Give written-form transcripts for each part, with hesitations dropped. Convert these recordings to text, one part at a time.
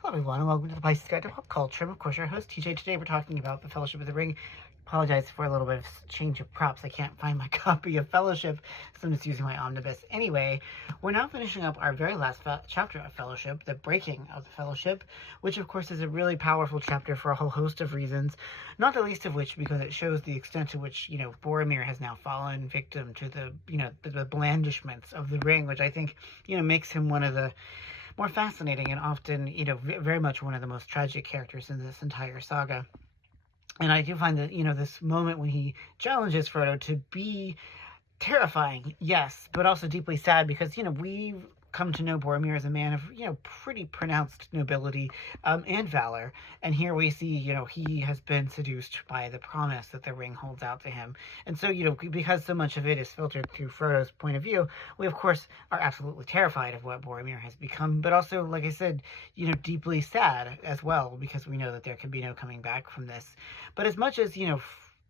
Hello everyone, and welcome to the Pisces Guide to Pop Culture. I'm of course your host TJ. Today we're talking about the Fellowship of the Ring. Apologize for a little bit of change of props. I can't find my copy of Fellowship, so I'm just using my omnibus. Anyway, we're now finishing up our very last chapter of Fellowship, the breaking of the Fellowship, which of course is a really powerful chapter for a whole host of reasons, not the least of which because it shows the extent to which, Boromir has now fallen victim to the blandishments of the ring, which I think, makes him one of the more fascinating and often, very much one of the most tragic characters in this entire saga. And I do find that, this moment when he challenges Frodo to be terrifying, yes, but also deeply sad because, we've come to know Boromir as a man of, pretty pronounced nobility and valor. And here we see, he has been seduced by the promise that the ring holds out to him. And so, because so much of it is filtered through Frodo's point of view, we, of course, are absolutely terrified of what Boromir has become, but also, like I said, deeply sad as well, because we know that there can be no coming back from this. But as much as,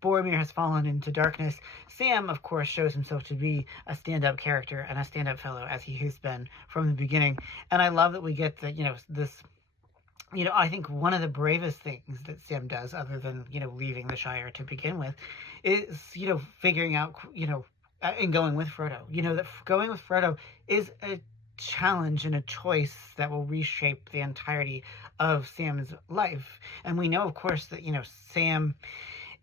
Boromir has fallen into darkness, Sam, of course, shows himself to be a stand-up character and a stand-up fellow, as he has been from the beginning. And I love that we get that, this, I think one of the bravest things that Sam does, other than, leaving the Shire to begin with, is, figuring out, and going with Frodo. That going with Frodo is a challenge and a choice that will reshape the entirety of Sam's life. And we know, of course, that, Sam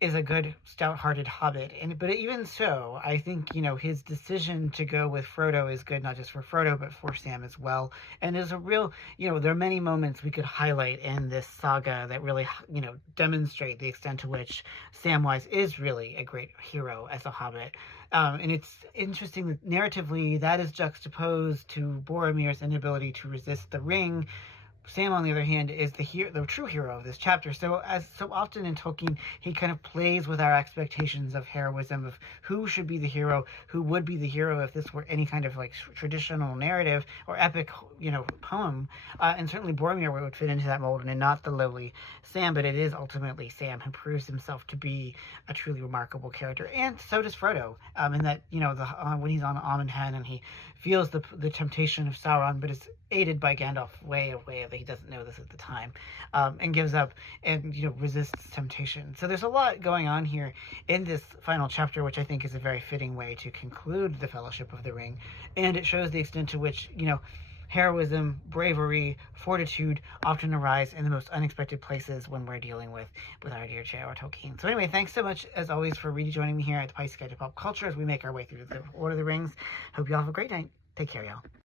is a good, stout-hearted hobbit. But even so, I think, his decision to go with Frodo is good, not just for Frodo, but for Sam as well. And there's a real, there are many moments we could highlight in this saga that really, demonstrate the extent to which Samwise is really a great hero as a hobbit. And it's interesting that narratively that is juxtaposed to Boromir's inability to resist the ring. Sam, on the other hand, is the true hero of this chapter. So, as so often in Tolkien, he kind of plays with our expectations of heroism, of who should be the hero, who would be the hero if this were any kind of like traditional narrative or epic, poem. And certainly Boromir would fit into that mold, and not the lowly Sam, but it is ultimately Sam who proves himself to be a truly remarkable character, and so does Frodo. In that, when he's on Amon Hen and he feels the temptation of Sauron, but is aided by Gandalf way away, that he doesn't know this at the time, and gives up and resists temptation. So there's a lot going on here in this final chapter, which I think is a very fitting way to conclude the Fellowship of the Ring, and it shows the extent to which heroism, bravery, fortitude often arise in the most unexpected places when we're dealing with our dear J.R.R. Tolkien. So anyway, thanks so much, as always, for rejoining me here at the Pisces Guide to Pop Culture as we make our way through the Lord of the Rings. Hope you all have a great night. Take care, y'all.